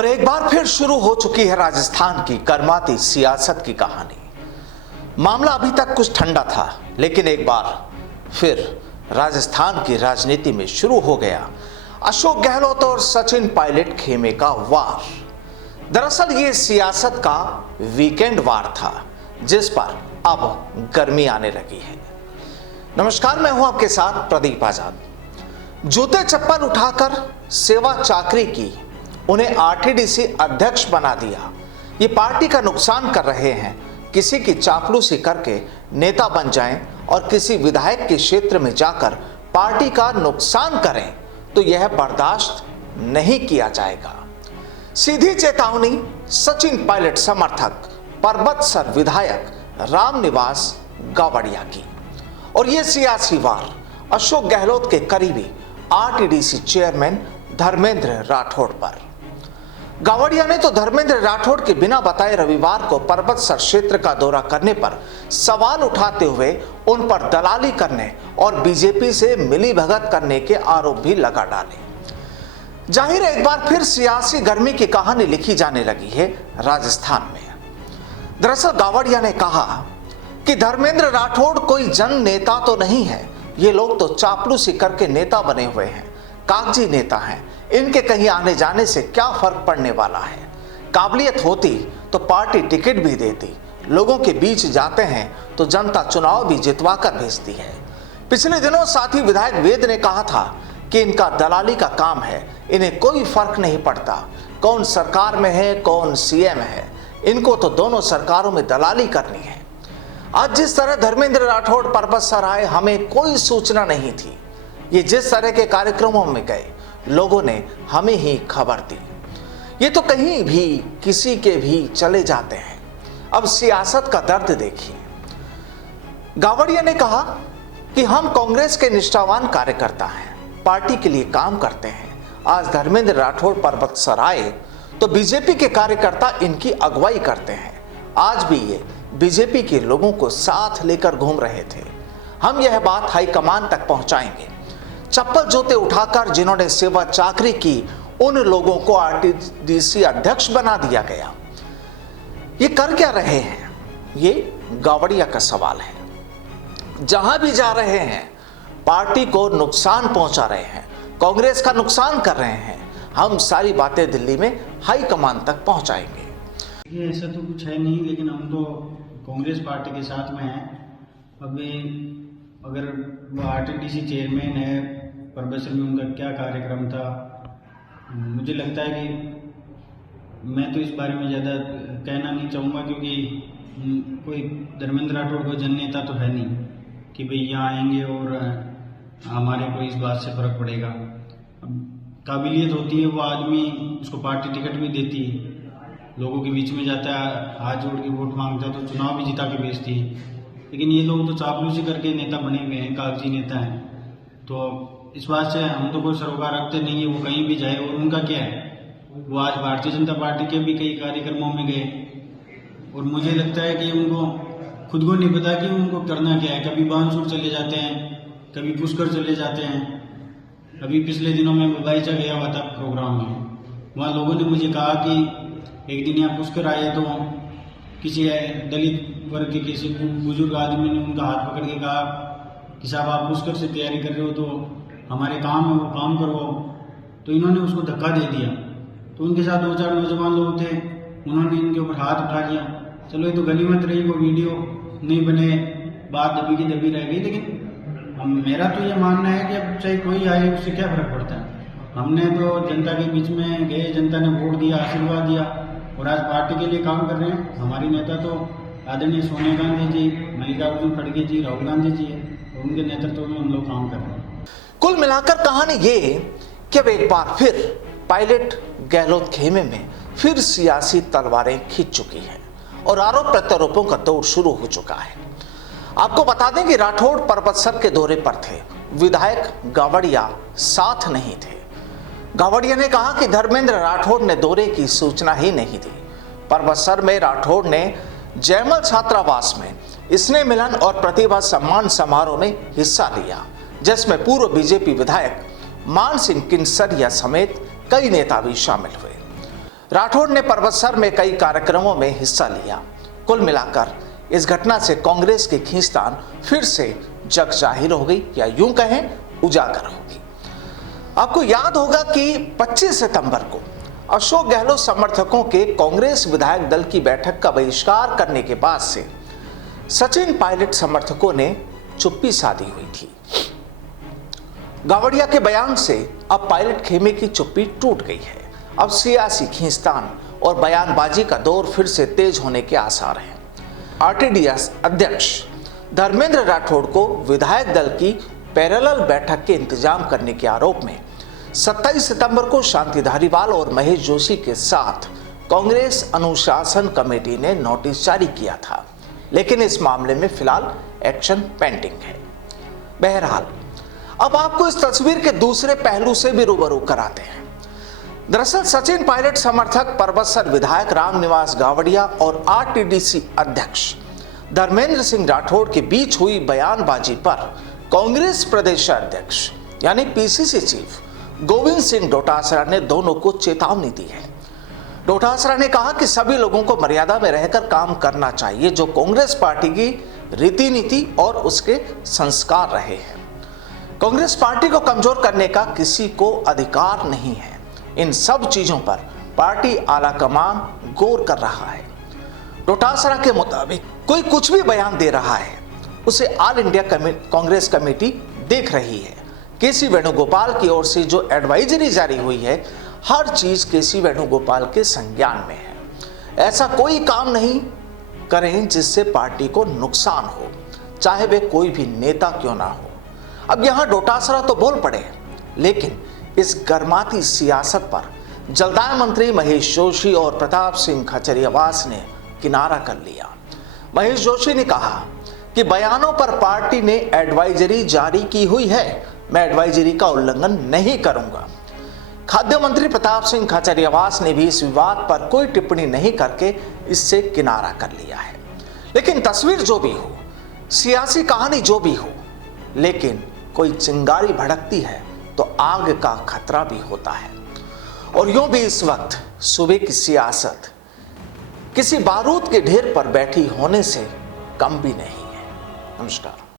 और एक बार फिर शुरू हो चुकी है राजस्थान की गर्माती सियासत की कहानी। मामला अभी तक कुछ ठंडा था, लेकिन एक बार फिर राजस्थान की राजनीति में शुरू हो गया अशोक गहलोत और सचिन पायलट खेमे का वार। दरअसल ये सियासत का वीकेंड वार था, जिस पर अब गर्मी आने लगी है। नमस्कार, मैं हूं आपके साथ प्रदीप आजाद। जूते चप्पल उठाकर सेवा चाकरी की, उन्हें आरटीडीसी अध्यक्ष बना दिया, ये पार्टी का नुकसान कर रहे हैं। किसी की चापलूसी करके नेता बन जाएं और किसी विधायक के क्षेत्र में जाकर पार्टी का नुकसान करें तो यह बर्दाश्त नहीं किया जाएगा। सीधी चेतावनी सचिन पायलट समर्थक परबतसर विधायक रामनिवास गावड़िया की। और यह सियासी वार अशोक गहलोत के करीबी आरटीडीसी चेयरमैन धर्मेंद्र राठौड़ पर। गावड़िया ने तो धर्मेंद्र राठौड़ के बिना बताए रविवार को परबतसर क्षेत्र का दौरा करने पर सवाल उठाते हुए उन पर दलाली करने और बीजेपी से मिलीभगत करने के आरोप भी लगा डाले। जाहिर है, एक बार फिर सियासी गर्मी की कहानी लिखी जाने लगी है राजस्थान में। दरअसल गावड़िया ने कहा कि धर्मेंद्र राठौड़ कोई जन नेता तो नहीं है, ये लोग तो चापलूसी करके नेता बने हुए हैं, कागजी नेता हैं। इनके कहीं आने जाने से क्या फर्क पड़ने वाला है। काबिलियत होती तो पार्टी टिकट भी देती। लोगों के बीच जाते हैं तो जनता चुनाव भी जितवा कर भेजती है। पिछले दिनों साथी विधायक वेद ने कहा था कि इनका दलाली का काम है, इन्हें कोई फर्क नहीं पड़ता कौन सरकार में है कौन सीएम है, इनको तो दोनों सरकारों में दलाली करनी है। आज जिस तरह धर्मेंद्र राठौड़ परबतसर आए, हमें कोई सूचना नहीं थी। ये जिस तरह के कार्यक्रमों में गए, लोगों ने हमें ही खबर दी। ये तो कहीं भी किसी के भी चले जाते हैं। अब सियासत का दर्द देखिए। गावड़िया ने कहा कि हम कांग्रेस के निष्ठावान कार्यकर्ता हैं, पार्टी के लिए काम करते हैं। आज धर्मेंद्र राठौड़ परबतसर आए तो बीजेपी के कार्यकर्ता इनकी अगुवाई करते हैं। आज भी ये बीजेपी के लोगों को साथ लेकर घूम रहे थे। हम यह बात हाईकमान तक पहुंचाएंगे। चप्पल जूते उठाकर जिन्होंने सेवा चाकरी की, उन लोगों को आरटीडीसी अध्यक्ष बना दिया गया। ये कर क्या रहे हैं, ये गावड़िया का सवाल है। जहां भी जा रहे हैं पार्टी को नुकसान पहुंचा रहे हैं, कांग्रेस का नुकसान कर रहे हैं। हम सारी बातें दिल्ली में हाईकमान तक पहुंचाएंगे। ये ऐसा तो कुछ है नहीं, लेकिन हम तो कांग्रेस पार्टी के साथ में हैं। अभी अगर वो आरटीडीसी चेयरमैन है, परबतसर में उनका क्या कार्यक्रम था, मुझे लगता है कि मैं तो इस बारे में ज़्यादा कहना नहीं चाहूँगा, क्योंकि कोई धर्मेंद्र राठौड़ कोई जन नेता तो है नहीं कि भाई यहाँ आएंगे और हमारे को इस बात से फर्क पड़ेगा। काबिलियत होती है, वो आदमी उसको पार्टी टिकट भी देती है, लोगों के बीच में जाता है, हाथ जोड़ के वोट मांगता है, तो चुनाव भी जिता के भेजती है। लेकिन ये लोग तो चापलूसी करके नेता बने हुए हैं, कागजी नेता हैं। तो इस बात से हम तो कोई सरोकार रखते नहीं है वो कहीं भी जाए। और उनका क्या है, वो आज भारतीय जनता पार्टी के भी कई कार्यक्रमों में गए और मुझे लगता है कि उनको खुद को नहीं पता कि उनको करना क्या है। कभी बानसूर चले जाते हैं, कभी पुष्कर चले जाते हैं। अभी पिछले दिनों में बगीचा गया हुआ था प्रोग्राम में, वहाँ लोगों ने मुझे कहा कि एक दिन यहाँ पुष्कर आए तो किसी दलित वर्ग के किसी बुजुर्ग आदमी ने उनका हाथ पकड़ के कहा कि साहब आप पुष्कर से तैयारी कर रहे हो तो हमारे काम है वो काम करो। तो इन्होंने उसको धक्का दे दिया। तो उनके साथ 2-4 नौजवान लोग थे, उन्होंने इनके ऊपर हाथ उठा लिया। चलो ये तो गनीमत रही, वो वीडियो नहीं बने, बात दबी की दबी रह गई। लेकिन मेरा तो ये मानना है कि अब चाहे कोई आए उससे क्या फर्क पड़ता है। हमने तो जनता के बीच में गए, जनता ने वोट दिया, आशीर्वाद दिया और आज पार्टी के लिए काम कर रहे हैं। हमारी नेता तो आदरणीय सोनिया गांधी जी, मल्लिकार्जुन खड़गे जी, राहुल गांधी जी है, और उनके नेतृत्व में हम लोग काम कर रहे हैं। कुल मिलाकर कहानी ये कि अब एक बार फिर पायलट गहलोत खेमे में फिर सियासी तलवारें खींच चुकी हैं और आरोप प्रत्यारोपों का दौर शुरू हो चुका है। आपको बता दें कि राठौड़ परबतसर के दौरे पर थे, विधायक गावड़िया साथ नहीं थे। गावड़िया ने कहा कि धर्मेंद्र राठौड़ ने दौरे की सूचना ही नहीं दी। परबतसर में राठौड़ ने जयमल छात्रावास में स्नेह मिलन और प्रतिभा सम्मान समारोह में हिस्सा लिया, जिसमें पूर्व बीजेपी विधायक मान सिंह किनसरिया समेत कई नेता भी शामिल हुए। राठौड़ ने परबतसर में कई कार्यक्रमों में हिस्सा लिया। कुल मिलाकर इस घटना से कांग्रेस की खींचतान फिर से जग जाहिर हो गई, या यूं कहें उजागर हो गई। आपको याद होगा कि 25 सितंबर को अशोक गहलोत समर्थकों के कांग्रेस विधायक दल की बैठक का बहिष्कार करने के बाद से सचिन पायलट समर्थकों ने चुप्पी साधी हुई थी। गावड़िया के बयान से अब पायलट खेमे की चुप्पी टूट गई है। अब सियासी खींचतान और बयानबाजी का दौर फिर से तेज होने के आसार हैं। आरटीडीएस अध्यक्ष धर्मेंद्र राठौड़ को विधायक दल की पैरेलल बैठक के इंतजाम करने के आरोप में 27 सितंबर को शांति धारीवाल और महेश जोशी के साथ कांग्रेस अनुशासन कमेटी ने नोटिस जारी किया था, लेकिन इस मामले में फिलहाल एक्शन पेंडिंग है। बहरहाल अब आपको इस तस्वीर के दूसरे पहलू से भी रूबरू कराते हैं। दरअसल सचिन पायलट समर्थक परबतसर विधायक रामनिवास गावड़िया और आरटीडीसी अध्यक्ष धर्मेंद्र सिंह राठौड़ के बीच हुई बयानबाजी पर कांग्रेस प्रदेश अध्यक्ष यानी पीसीसी चीफ गोविंद सिंह डोटासरा ने दोनों को चेतावनी दी है। डोटासरा ने कहा कि सभी लोगों को मर्यादा में रहकर काम करना चाहिए, जो कांग्रेस पार्टी की रीति नीति और उसके संस्कार रहे हैं। कांग्रेस पार्टी को कमजोर करने का किसी को अधिकार नहीं है। इन सब चीजों पर पार्टी आला कमान गौर कर रहा है। डोटासरा के मुताबिक कोई कुछ भी बयान दे रहा है उसे ऑल इंडिया कांग्रेस कमेटी देख रही है। केसी वेणुगोपाल की ओर से जो एडवाइजरी जारी हुई है, हर चीज केसी वेणुगोपाल के संज्ञान में है। ऐसा कोई काम नहीं करें जिससे पार्टी को नुकसान हो, चाहे वे कोई भी नेता क्यों ना हो। अब यहां डोटासरा तो बोल पड़े, लेकिन इस गर्माती सियासत पर जलदाय मंत्री महेश जोशी और प्रताप सिंह खाचरियावास ने किनारा कर लिया। महेश जोशी ने कहा कि बयानों पर पार्टी ने एडवाइजरी जारी की हुई है, मैं एडवाइजरी का उल्लंघन नहीं करूंगा। खाद्य मंत्री प्रताप सिंह खाचरियावास ने भी इस विवाद पर कोई टिप्पणी नहीं करके इससे किनारा कर लिया है। लेकिन तस्वीर जो भी हो, सियासी कहानी जो भी हो, लेकिन कोई चिंगारी भड़कती है तो आग का खतरा भी होता है। और यूं भी इस वक्त सूबे की सियासत किसी बारूद के ढेर पर बैठी होने से कम भी नहीं है। नमस्कार।